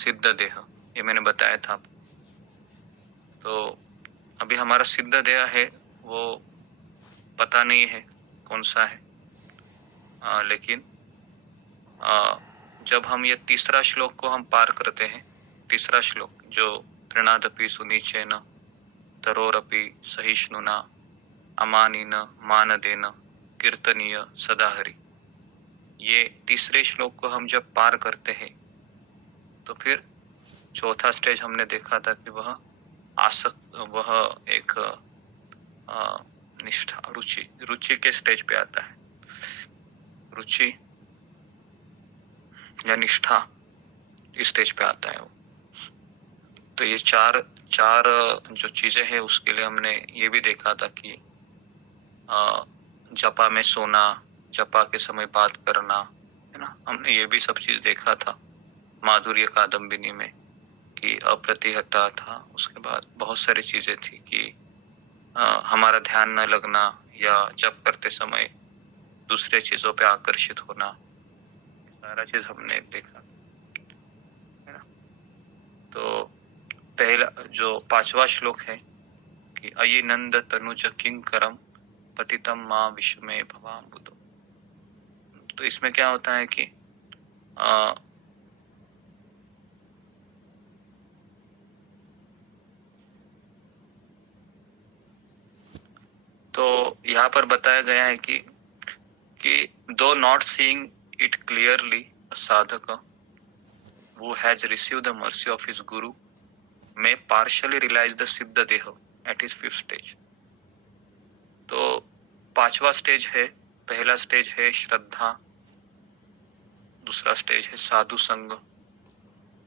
सिद्ध देह, ये मैंने बताया था आपको। तो अभी हमारा सिद्ध देह है वो पता नहीं है कौन सा है, लेकिन जब हम ये तीसरा श्लोक को हम पार करते हैं, तीसरा श्लोक जो तृणादपि सुनिचेन तरोरपि सहिष्णुना अमानिन मानदेन कीर्तनीय सदा हरि, ये तीसरे श्लोक को हम जब पार करते हैं तो फिर चौथा स्टेज हमने देखा था कि वह वह एक निष्ठा, रुचि, रुचि के स्टेज पे आता है। रुचि या निष्ठा इस स्टेज पे आता है वो। तो ये चार चार जो चीजें हैं उसके लिए हमने ये भी देखा था कि जपा में सोना, जपा के समय बात करना, है ना, हमने ये भी सब चीज देखा था माधुर्य कादम्बिनी में कि अप्रतिहता था। उसके बाद बहुत सारी चीजें थी कि हमारा ध्यान न लगना या जप करते समय दूसरे चीजों पे आकर्षित होना, सारा चीज हमने देखा, है ना। तो पहला जो 5वां श्लोक है कि अयि नंद तनुज किंकरम पतितम मां विषमे भवाम्बुधो। तो इसमें क्या होता है कि तो यहाँ पर बताया गया है कि दो नॉट सीइंग इट क्लियरली अ साधक who has received the mercy of his guru may partially realize the सिद्ध देह at his 5th stage। तो 5वां स्टेज है, पहला स्टेज है श्रद्धा, दूसरा स्टेज है साधु संग,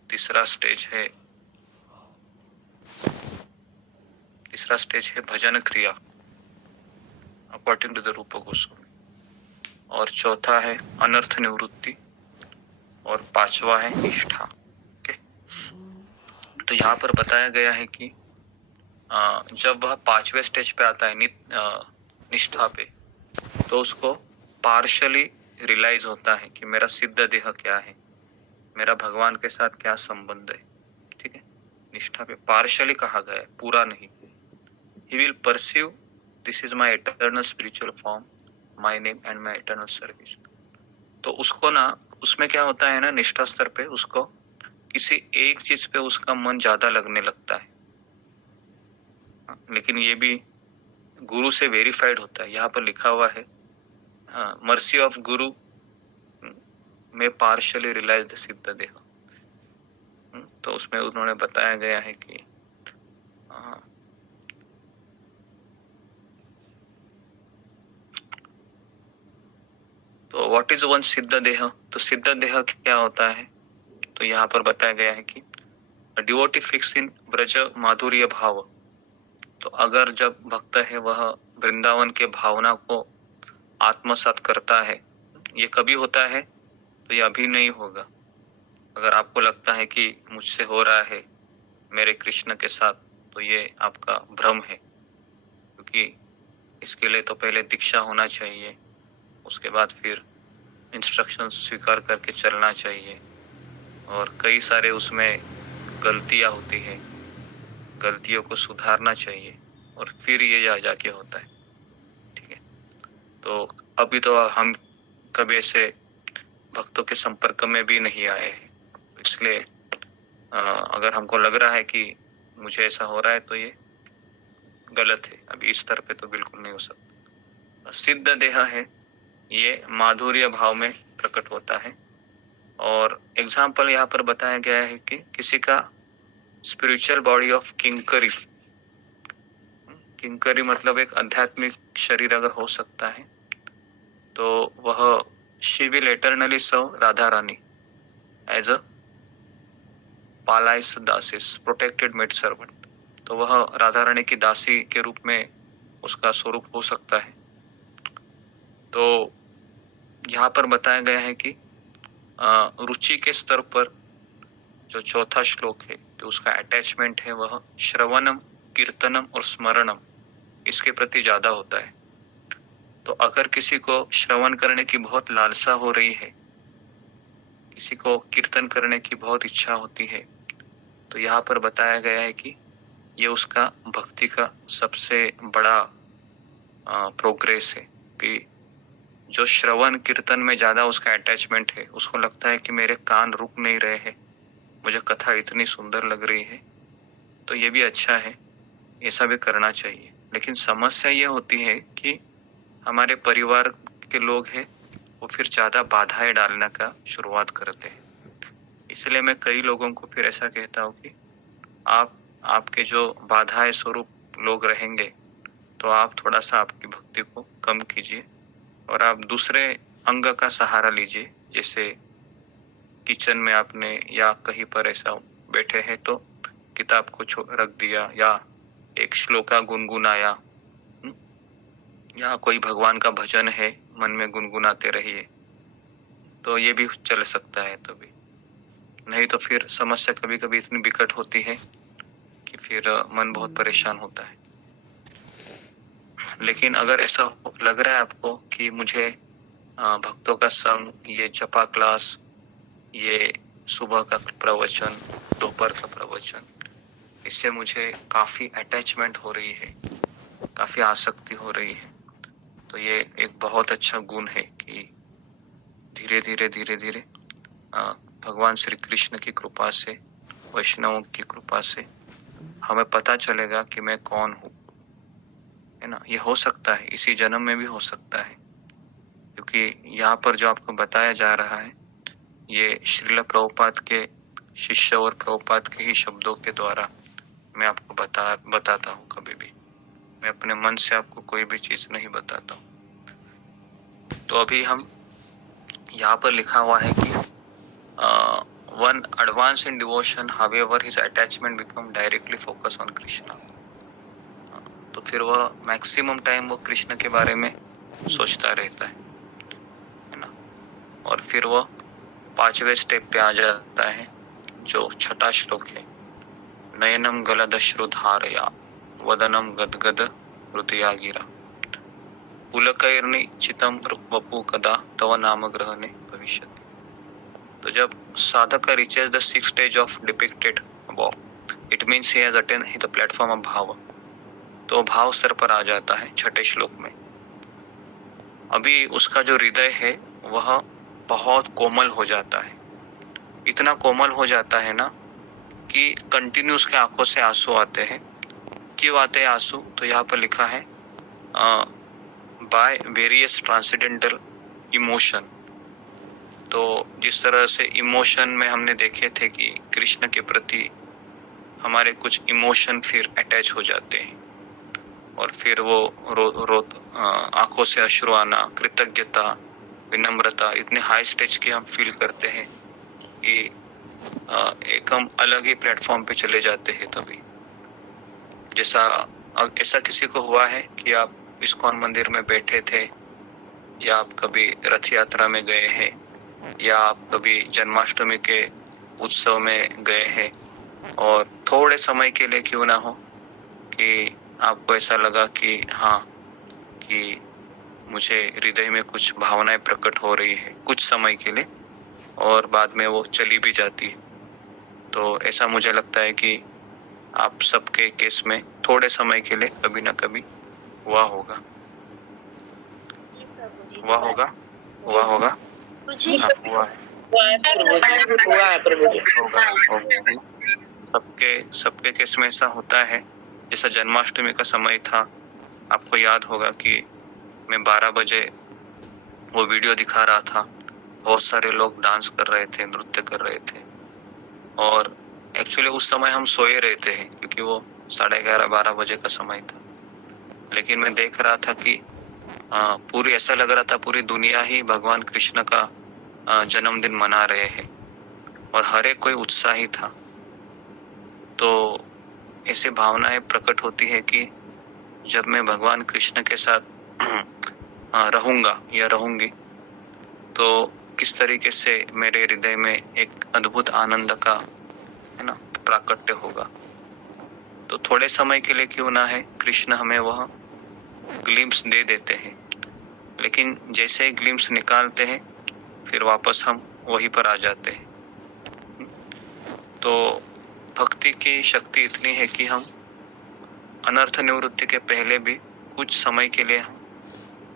तीसरा स्टेज है भजन क्रिया अकॉर्डिंग टू द रूप गोस्वामी, और चौथा है अनर्थ निवृत्ति, और 5वां है निष्ठा। ओके, तो यहाँ पर बताया गया है कि जब वह 5वें स्टेज पे आता है निष्ठा पे, तो उसको पार्शली रियलाइज होता है कि मेरा सिद्ध देह क्या है, मेरा भगवान के साथ क्या संबंध है। ठीक है, निष्ठा पे पार्शली कहा गया है, पूरा नहीं। He will perceive this is my eternal spiritual form, my name and my eternal service। तो उसको ना, उसमें क्या होता है ना, निष्ठा स्तर पे उसको किसी एक चीज पे उसका मन ज्यादा लगने लगता है, लेकिन ये भी गुरु से वेरीफाइड होता है। यहाँ पर लिखा हुआ है मर्सी ऑफ गुरु में पार्शली रियलाइज द सिद्ध देह। तो उसमें उन्होंने बताया गया है कि तो व्हाट इज वन सिद्ध देह, तो सिद्ध देह क्या होता है, तो यहाँ पर बताया गया है कि डिवोटी फिक्स इन ब्रज माधुर्य भाव। तो अगर जब भक्त है वह वृंदावन के भावना को आत्मसात करता है, ये कभी होता है, तो ये अभी नहीं होगा। अगर आपको लगता है कि मुझसे हो रहा है मेरे कृष्ण के साथ, तो ये आपका भ्रम है, क्योंकि इसके लिए तो पहले दीक्षा होना चाहिए, उसके बाद फिर इंस्ट्रक्शन स्वीकार करके चलना चाहिए, और कई सारे उसमें गलतियां होती है, गलतियों को सुधारना चाहिए, और फिर ये जाके होता है। ठीक है, तो अभी तो हम कभी ऐसे भक्तों के संपर्क में भी नहीं आए हैं, इसलिए अगर हमको लग रहा है कि मुझे ऐसा हो रहा है तो ये गलत है, अभी इस स्तर पे तो बिल्कुल नहीं हो सकता। सिद्ध देह है, ये माधुर्य भाव में प्रकट होता है, और एग्जाम्पल यहाँ पर बताया गया है कि किसी का spiritual body of Kinkari, Kinkari मतलब एक आध्यात्मिक शरीर अगर हो सकता है, तो वह she will eternally serve Radha Rani as a palace दासिस प्रोटेक्टेड मेड सर्वेंट। तो वह राधा रानी की दासी के रूप में उसका स्वरूप हो सकता है। तो यहाँ पर बताया गया है कि रुचि के स्तर पर जो चौथा श्लोक है, तो उसका अटैचमेंट है वह श्रवणम, कीर्तनम और स्मरणम, इसके प्रति ज्यादा होता है। तो अगर किसी को श्रवण करने की बहुत लालसा हो रही है, किसी को कीर्तन करने की बहुत इच्छा होती है, तो यहाँ पर बताया गया है कि ये उसका भक्ति का सबसे बड़ा प्रोग्रेस है कि जो श्रवण कीर्तन में ज्यादा उसका अटैचमेंट है, उसको लगता है कि मेरे कान रुक नहीं रहे हैं, मुझे कथा इतनी सुंदर लग रही है, तो ये भी अच्छा है, ऐसा भी करना चाहिए। लेकिन समस्या ये होती है कि हमारे परिवार के लोग हैं, वो फिर ज्यादा बाधाएं डालने का शुरुआत करते हैं। इसलिए मैं कई लोगों को फिर ऐसा कहता हूँ कि आपके जो बाधाएं स्वरूप लोग रहेंगे, तो आप थोड़ा सा आपकी भक्ति को कम कीजिए और आप दूसरे अंग का सहारा लीजिए। जैसे किचन में आपने या कहीं पर ऐसा बैठे हैं तो किताब को रख दिया या एक श्लोका गुनगुनाया, या कोई भगवान का भजन है मन में गुनगुनाते रहिए, तो ये भी चल सकता है। तभी नहीं तो फिर समस्या कभी कभी इतनी विकट होती है कि फिर मन बहुत परेशान होता है। लेकिन अगर ऐसा लग रहा है आपको कि मुझे भक्तों का संग, ये जपा क्लास, ये सुबह का प्रवचन, दोपहर का प्रवचन, इससे मुझे काफी अटैचमेंट हो रही है, काफी आसक्ति हो रही है, तो ये एक बहुत अच्छा गुण है कि धीरे धीरे भगवान श्री कृष्ण की कृपा से, वैष्णवों की कृपा से हमें पता चलेगा कि मैं कौन हूँ, है ना। ये हो सकता है, इसी जन्म में भी हो सकता है, क्योंकि यहाँ पर जो आपको बताया जा रहा है ये श्रील प्रभुपाद के शिष्य और प्रभुपाद के ही शब्दों के द्वारा मैं आपको बताता हूँ। कभी भी मैं अपने मन से आपको कोई भी चीज नहीं बताता हूँ। तो अभी हम यहाँ पर लिखा हुआ है कि one advance in devotion however his attachment become directly focus on Krishna. तो फिर वह मैक्सिमम टाइम वो कृष्ण के बारे में सोचता रहता है ना। और फिर वह 5वें स्टेप पे आ जाता है, जो 6ठा श्लोक है, नयनम गलदश्रुधारया वदनम गदगद हृदया गिरा पुलकैर्नि चितम वपु कदा तव नाम ग्रहणे भविष्यति। तो जब साधक reaches the 6th stage of depicted above, it means he has attained the platform of भाव। तो भाव स्तर पर आ जाता है 6ठे श्लोक में। अभी उसका जो हृदय है वह बहुत कोमल हो जाता है, इतना कोमल हो जाता है ना कि कंटिन्यू उसके आंखों से आंसू आते हैं। क्यों आते हैं आंसू? तो यहाँ पर लिखा है बाय वेरियस ट्रांसेंडेंटल इमोशन। तो जिस तरह से इमोशन में हमने देखे थे कि कृष्ण के प्रति हमारे कुछ इमोशन फिर अटैच हो जाते हैं और फिर वो आंखों से अश्रु आना, कृतज्ञता, विनम्रता, इतने हाई स्टेज के हम फील करते हैं कि एक हम अलग ही प्लेटफॉर्म पे चले जाते हैं। तभी जैसा ऐसा किसी को हुआ है कि आप इस्कॉन मंदिर में बैठे थे, या आप कभी रथ यात्रा में गए हैं, या आप कभी जन्माष्टमी के उत्सव में गए हैं, और थोड़े समय के लिए क्यों ना हो कि आपको ऐसा लगा कि हाँ, कि मुझे हृदय में कुछ भावनाएं प्रकट हो रही है कुछ समय के लिए, और बाद में वो चली भी जाती है। तो ऐसा मुझे लगता है कि आप सबके केस में थोड़े समय के लिए कभी ना कभी हुआ होगा। सबके केस में ऐसा होता है। जैसा जन्माष्टमी का समय था, आपको याद होगा कि मैं 12 बजे वो वीडियो दिखा रहा था, बहुत सारे लोग डांस कर रहे थे, नृत्य कर रहे थे, और एक्चुअली उस समय हम सोए रहते हैं क्योंकि वो 11:30-12 बजे का समय था। लेकिन मैं देख रहा था कि पूरी ऐसा लग रहा था पूरी दुनिया ही भगवान कृष्ण का जन्मदिन मना रहे हैं और हर एक कोई उत्साही था। तो ऐसी भावनाएं प्रकट होती है कि जब मैं भगवान कृष्ण के साथ रहूंगा या रहूंगी तो किस तरीके से मेरे हृदय में एक अद्भुत आनंद का, है ना, प्राकट्य होगा। तो थोड़े समय के लिए क्यों ना है, कृष्ण हमें वह ग्लिम्स दे देते हैं, लेकिन जैसे ही ग्लिम्स निकालते हैं फिर वापस हम वहीं पर आ जाते हैं। तो भक्ति की शक्ति इतनी है कि हम अनर्थ निवृत्ति के पहले भी कुछ समय के लिए हम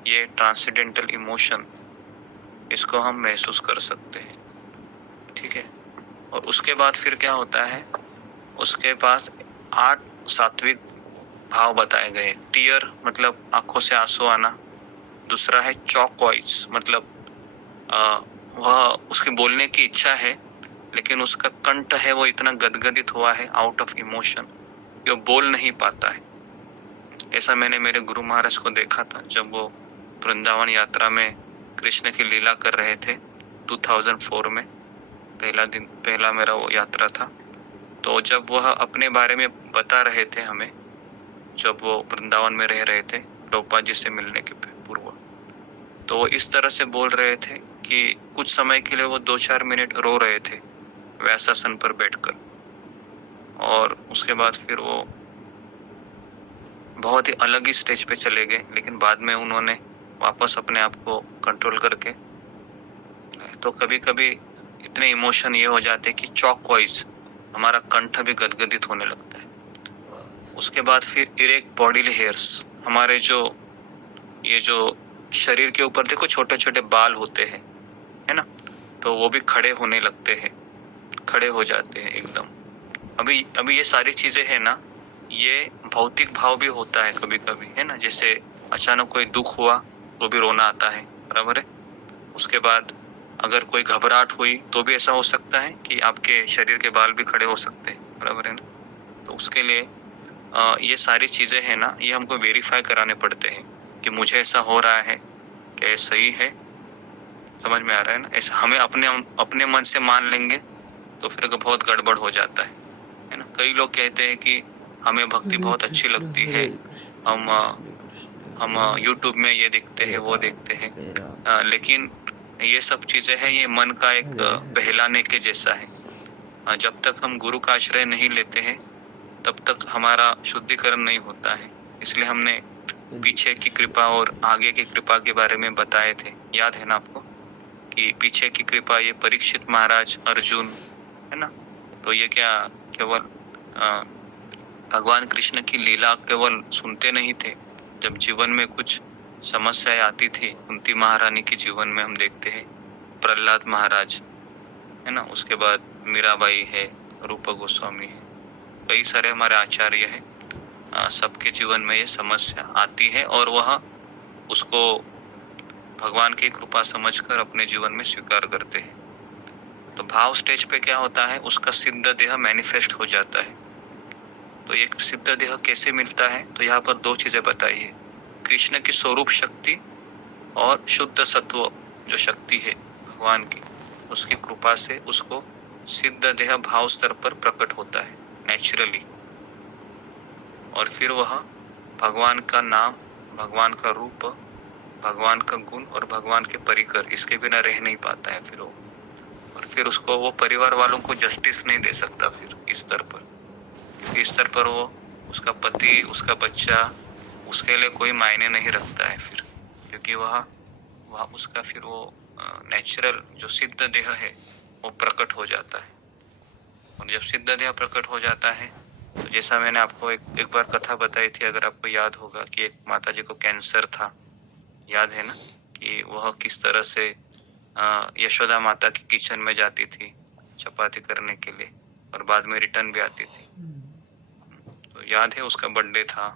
ये ट्रांसेंडेंटल इमोशन इसको हम महसूस कर सकते हैं। ठीक है। और उसके बाद फिर क्या होता है, उसके पास 8 सात्विक भाव बताए गए। टीयर मतलब आंखों से आंसू आना। दूसरा है चॉक वॉइस मतलब वह उसके बोलने की इच्छा है लेकिन उसका कंठ है वो इतना गदगदित हुआ है आउट ऑफ इमोशन कि वो बोल नहीं पाता है। ऐसा मैंने मेरे गुरु महाराज को देखा था जब वो वृंदावन यात्रा में कृष्ण की लीला कर रहे थे 2004 में। पहला मेरा वो यात्रा था। तो जब वह अपने बारे में बता रहे थे हमें, जब वो वृंदावन में रह रहे थे प्रभुपाद जी से मिलने के पूर्व, तो वो इस तरह से बोल रहे थे कि कुछ समय के लिए वो 2-4 मिनट रो रहे थे व्यासासन पर बैठकर, और उसके बाद फिर वो बहुत ही अलग ही स्टेज पे चले गए। लेकिन बाद में उन्होंने वापस अपने आप को कंट्रोल करके, तो कभी कभी इतने इमोशन ये हो जाते हैं कि चॉक वॉइस हमारा कंठ भी गदगदित होने लगता है। उसके बाद फिर इरेक्ट बॉडीली हेयर्स, हमारे ये जो शरीर के ऊपर देखो छोटे छोटे बाल होते हैं, है ना, तो वो भी खड़े होने लगते हैं, खड़े हो जाते हैं एकदम। अभी ये सारी चीजें है ना, ये भौतिक भाव भी होता है कभी कभी, है ना। जैसे अचानक कोई दुख हुआ तो भी रोना आता है, बराबर है। उसके बाद अगर कोई घबराहट हुई तो भी ऐसा हो सकता है कि आपके शरीर के बाल भी खड़े हो सकते हैं, बराबर है ना। तो उसके लिए ये सारी चीजें है ना, ये हमको वेरीफाई कराने पड़ते हैं कि मुझे ऐसा हो रहा है, क्या ये सही है, समझ में आ रहा है ना। ऐसा हमें अपने मन से मान लेंगे तो फिर बहुत गड़बड़ हो जाता है ना। कई लोग कहते हैं कि हमें भक्ति बहुत अच्छी लगती है, हम यूट्यूब में ये देखते हैं वो देखते हैं, लेकिन ये सब चीजें हैं, ये मन का एक बहलाने के जैसा है। जब तक हम गुरु का आश्रय नहीं लेते हैं तब तक हमारा शुद्धिकरण नहीं होता है। इसलिए हमने पीछे की कृपा और आगे की कृपा के बारे में बताए थे, याद है ना आपको, कि पीछे की कृपा ये परीक्षित महाराज, अर्जुन, है ना। तो ये क्या केवल भगवान कृष्ण की लीला केवल सुनते नहीं थे, जब जीवन में कुछ समस्याएं आती थी, कुंती महारानी के जीवन में हम देखते हैं, प्रहलाद महाराज, है ना, उसके बाद मीराबाई है, रूप गोस्वामी है, कई सारे हमारे आचार्य हैं, सबके जीवन में ये समस्या आती है और वह उसको भगवान की कृपा समझकर अपने जीवन में स्वीकार करते हैं। तो भाव स्टेज पे क्या होता है, उसका सिद्ध देह मैनिफेस्ट हो जाता है। तो एक सिद्ध देह कैसे मिलता है, तो यहाँ पर 2 चीजें बताई है, कृष्ण की स्वरूप शक्ति और शुद्ध सत्व जो शक्ति है भगवान की, उसकी कृपा से उसको सिद्ध देह भाव स्तर पर प्रकट होता है नेचुरली। और फिर वह भगवान का नाम, भगवान का रूप, भगवान का गुण और भगवान के परिकर, इसके बिना रह नहीं पाता है फिर वो। और फिर उसको वो परिवार वालों को जस्टिस नहीं दे सकता फिर इस स्तर पर, क्योंकि इस स्तर पर वो उसका पति, उसका बच्चा, उसके लिए कोई मायने नहीं रखता है फिर, क्योंकि वह उसका फिर वो नेचुरल जो सिद्ध देह है वो प्रकट हो जाता है। और जब सिद्ध देह प्रकट हो जाता है तो जैसा मैंने आपको एक बार कथा बताई थी, अगर आपको याद होगा, कि एक माता जी को कैंसर था, याद है ना, कि वह किस तरह से यशोदा माता की किचन में जाती थी चपाती करने के लिए और बाद में रिटर्न भी आती थी। तो याद है, उसका बर्थडे था,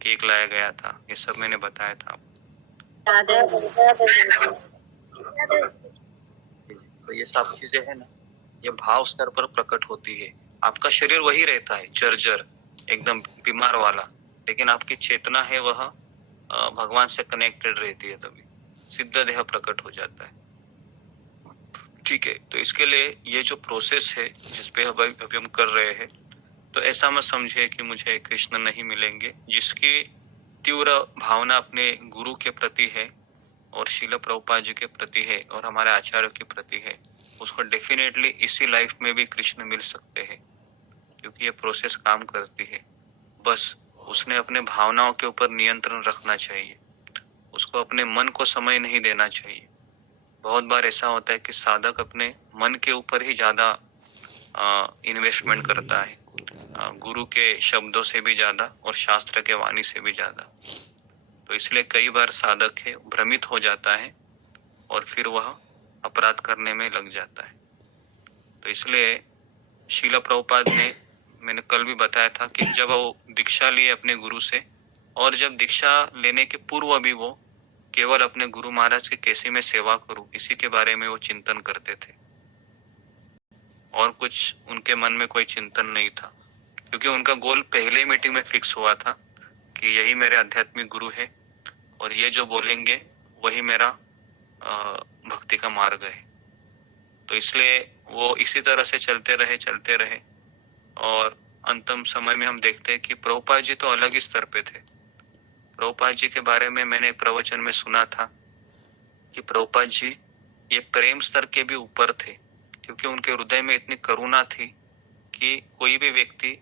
केक लाया गया था, ये सब मैंने बताया था। तो ये सब चीजें है ना, ये भाव स्तर पर प्रकट होती है। आपका शरीर वही रहता है जर्जर, एकदम बीमार वाला, लेकिन आपकी चेतना है वह भगवान से कनेक्टेड रहती है, तभी सिद्ध देह प्रकट हो जाता है। ठीक है, तो इसके लिए ये जो प्रोसेस है जिसपे अभी हम कर रहे हैं, तो ऐसा मत समझे कि मुझे कृष्ण नहीं मिलेंगे। जिसकी तीव्र भावना अपने गुरु के प्रति है और शील प्रभुपाद जी के प्रति है और हमारे आचार्यों के प्रति है, उसको डेफिनेटली इसी लाइफ में भी कृष्ण मिल सकते हैं, क्योंकि ये प्रोसेस काम करती है। बस उसने अपने भावनाओं के ऊपर नियंत्रण रखना चाहिए, उसको अपने मन को समय नहीं देना चाहिए, बहुत बार ऐसा होता है कि साधक अपने मन के ऊपर ही ज्यादा इन्वेस्टमेंट करता है, गुरु के शब्दों से भी ज्यादा और शास्त्र के वाणी से भी ज्यादा। तो इसलिए कई बार साधक है भ्रमित हो जाता है और फिर वह अपराध करने में लग जाता है। तो इसलिए शीला प्रभुपाद ने, मैंने कल भी बताया था कि जब वो दीक्षा लिए अपने गुरु से, और जब दीक्षा लेने के पूर्व भी वो केवल अपने गुरु महाराज की कैसे मैं सेवा करूं इसी के बारे में वो चिंतन करते थे, और कुछ उनके मन में कोई चिंतन नहीं था, क्योंकि उनका गोल पहले मीटिंग में फिक्स हुआ था कि यही मेरे आध्यात्मिक गुरु है और ये जो बोलेंगे वही मेरा भक्ति का मार्ग है। तो इसलिए वो इसी तरह से चलते रहे और अंतिम समय में हम देखते हैं कि प्रभुपाद जी तो अलग ही स्तर पे थे। प्रभुपाद जी के बारे में मैंने एक प्रवचन में सुना था कि प्रभुपाद जी ये प्रेम स्तर के भी ऊपर थे, क्योंकि उनके हृदय में इतनी करुणा थी कि कोई भी व्यक्ति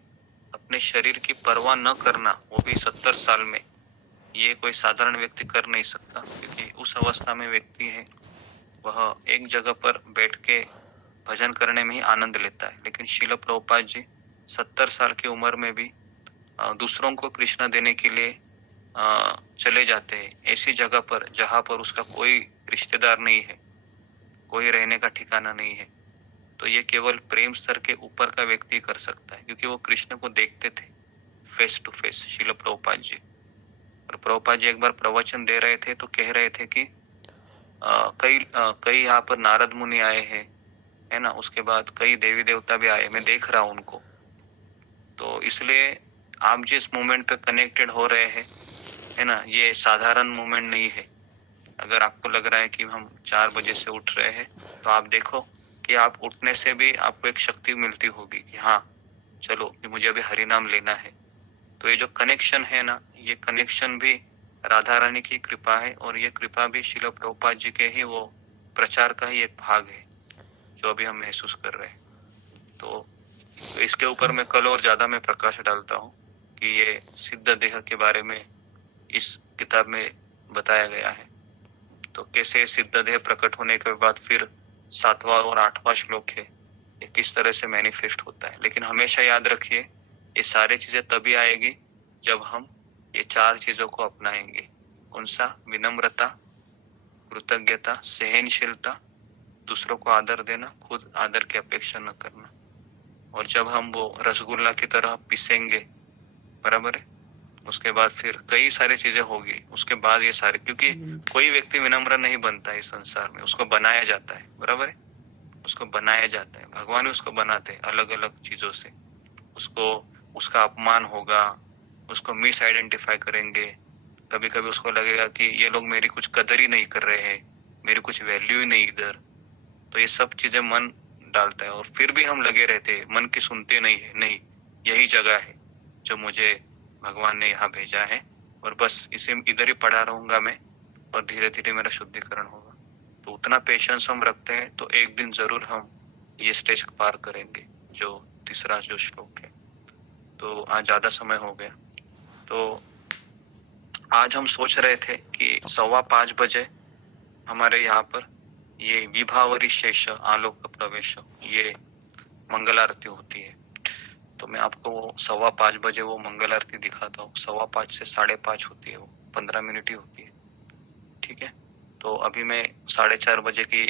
अपने शरीर की परवाह न करना, वो भी 70 साल में, ये कोई साधारण व्यक्ति कर नहीं सकता, क्योंकि उस अवस्था में व्यक्ति है वह एक जगह पर बैठ के भजन करने में ही आनंद लेता है। लेकिन शील प्रभुपाद जी 70 साल की उम्र में भी दूसरों को कृष्ण देने के लिए चले जाते हैं ऐसी जगह पर जहां पर उसका कोई रिश्तेदार नहीं है, कोई रहने का ठिकाना नहीं है। तो ये केवल प्रेम स्तर के ऊपर का व्यक्ति कर सकता है, क्योंकि वो कृष्ण को देखते थे फेस टू फेस, शील प्रभुपाद जी। और प्रभुपाद जी एक बार प्रवचन दे रहे थे तो कह रहे थे कि कई यहाँ पर नारद मुनि आए हैं, है ना, उसके बाद कई देवी देवता भी आए, मैं देख रहा हूं उनको। तो इसलिए आप जिस मोमेंट पे कनेक्टेड हो रहे हैं, है ना, ये साधारण मोमेंट नहीं है। अगर आपको लग रहा है कि हम 4 बजे से उठ रहे हैं, तो आप देखो कि आप उठने से भी आपको एक शक्ति मिलती होगी कि हाँ चलो कि मुझे अभी हरि नाम लेना है। तो ये जो कनेक्शन है ना, ये कनेक्शन भी राधा रानी की कृपा है, और ये कृपा भी शील प्रभुपाद जी के ही वो प्रचार का ही एक भाग है जो अभी हम महसूस कर रहे हैं। तो इसके ऊपर मैं कल और ज्यादा मैं प्रकाश डालता हूँ कि ये सिद्ध देह के बारे में इस किताब में बताया गया है। तो कैसे सिद्ध देह प्रकट होने के बाद फिर 7वां और 8वां श्लोक है, ये किस तरह से मैनिफेस्ट होता है। लेकिन हमेशा याद रखिए ये सारी चीजें तभी आएगी जब हम ये 4 चीजों को अपनाएंगे। कौन सा? विनम्रता, कृतज्ञता, सहनशीलता, दूसरों को आदर देना, खुद आदर की अपेक्षा न करना। और जब हम वो रसगुल्ला की तरह पिसेंगे, बराबर है, उसके बाद फिर कई सारी चीजें होगी उसके बाद ये सारे, क्योंकि कोई व्यक्ति विनम्र नहीं बनता है इस संसार में, उसको बनाया जाता है, बराबर है, उसको बनाया जाता है, भगवान उसको बनाते हैं अलग अलग चीजों से। उसको उसका अपमान होगा, उसको मिस आइडेंटिफाई करेंगे, कभी कभी उसको लगेगा कि ये लोग मेरी कुछ कदर ही नहीं कर रहे हैं, मेरी कुछ वैल्यू ही नहीं इधर। तो ये सब चीजें मन डालता है और फिर भी हम लगे रहते हैं, मन की सुनते नहीं है, नहीं यही जगह है जो मुझे भगवान ने यहाँ भेजा है और बस इसे इधर ही पढ़ा रहूंगा मैं और धीरे धीरे मेरा शुद्धिकरण होगा। तो उतना पेशेंस हम रखते हैं तो एक दिन जरूर हम ये स्टेज पार करेंगे, जो तीसरा जो श्लोक है। तो आज ज्यादा समय हो गया, तो आज हम सोच रहे थे कि 5:15 बजे हमारे यहाँ पर ये विभावरी शेष आलोक प्रवेश, ये मंगल आरती होती है। तो मैं आपको 5:15 बजे वो मंगल आरती दिखाता हूँ। 5:15 से 5:30 होती है, वो 15 मिनट ही होती है, ठीक है। तो अभी मैं 4:30 बजे की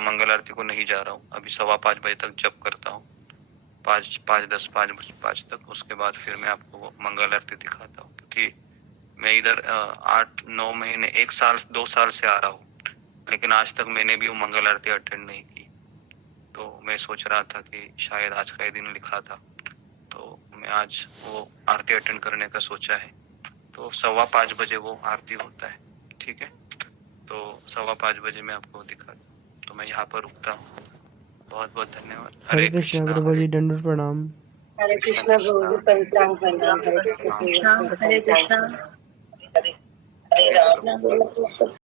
मंगल आरती को नहीं जा रहा हूँ, अभी 5:15 बजे तक जप करता हूँ, 5:10, 5:05 तक। उसके बाद फिर मैं आपको वो मंगल आरती दिखाता हूँ, क्योंकि मैं इधर 8-9 महीने, 1 साल 2 साल से आ रहा हूँ, लेकिन आज तक मैंने भी वो मंगल आरती अटेंड नहीं की। तो मैं सोच रहा था कि शायद आज का ही दिन लिखा था, तो मैं आज वो आरती अटेंड करने का सोचा है। तो 5:15 बजे वो आरती होता है, ठीक है। तो 5:15 बजे मैं आपको दिखा दूँ। तो मैं यहाँ पर रुकता हूँ, बहुत बहुत धन्यवाद। हरे कृष्णा प्रभु जी, दंडवत प्रणाम। हरे कृष्णा प्रभु जी, पंचांग प्रणाम। हरे कृष्णा, हरे कृष्णा, हरे राम।